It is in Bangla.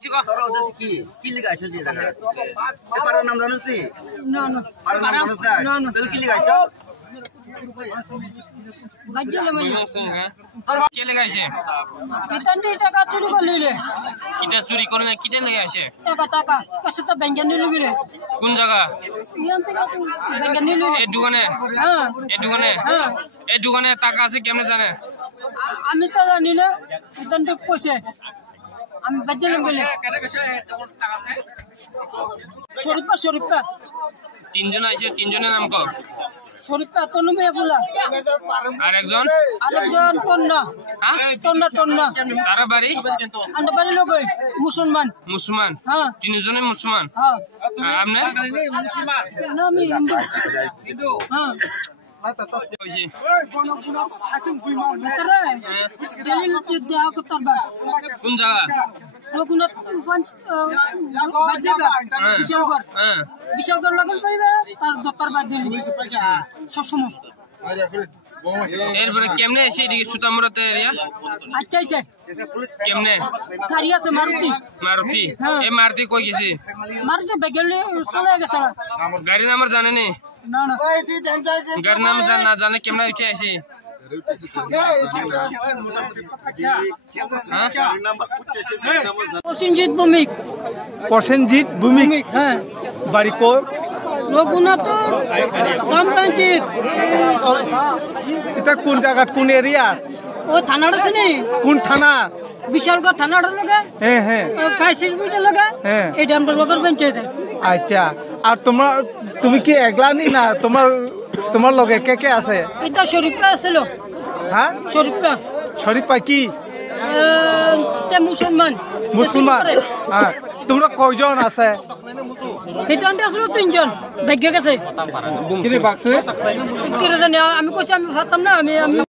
তোর উদ্দেশ্য কি কি লিখাইছ যে জায়গা এ পারার নাম জানিস নি না না পারার নাম জানিস না তুই কি লিখাইছ বাজ্জলে মানে তোর কে লাগাইছে ইতানটি টাকা চুরি করলিলে কিটা চুরি করে না কিটা লাগাইছে টাকা কাছে তো ব্যাংকে নিয়ে লুগিলে কোন জায়গা ইয়ান থেকে ব্যাংকে নিয়ে লুগিলে এই দোকানে হ্যাঁ এই দোকানে টাকা আছে কেমনে জানে আমি তো জানি না ইতানটি কইছে আমি বাজ্জলে গেলে শরীফা তিনজন আছে তিনজনের নাম কর শরীফা তনুমিয়া ফুলা আরেকজন টন্না তারা বাড়ি আন্ডা বাড়ি লোক মুসলমান হ্যাঁ তিনজনে মুসলমান হ্যাঁ আপনি না আমি হিন্দু হ্যাঁ কইছি তারে দলিল দেয়া করতারবা কোন জায়গা রঘুনাথ পঞ্চ বাজেগা বিশালগড় লাগল পাইবে তার দত্তর বাদ দিলি সবসময় এরপরে কেমনে এসে এদিকে সুতামুরাতে এরিয়া আচ্ছা আইছে কেমনে গাড়ি আছে মারুতি এই মারুতি কই গেছে মারুতি বেগেলে চলে গেছে গাড়ি নাম্বার জানে নি না গাড়ি নাম না জানে কেমনে উঠে আসি প্রসেনজিৎ ভৌমিক হ্যাঁ বাড়ি কো রঘুনাথর গ্রাম পঞ্চায়েত এটা কোন জায়গা কোন এরিয়া ও থানার আছে নি কোন থানা বিশালগড় থানার লগে হ্যাঁ ফাইসির বিটা লগে হ্যাঁ এটা আমরা লগর পঞ্চায়েত আচ্ছা আর তুমি কি একলা নি না তোমার লগে কে আছে এটা শরীফা আছিল হ্যাঁ শরীফা কি তে মুসলমান হ্যাঁ তোমরা কয়জন আছে এটা আসলে তিনজন ভাগ্য গেছে কি রে বাক্সে কি রে জানি আমি কইছি আমি ফাতাম না আমি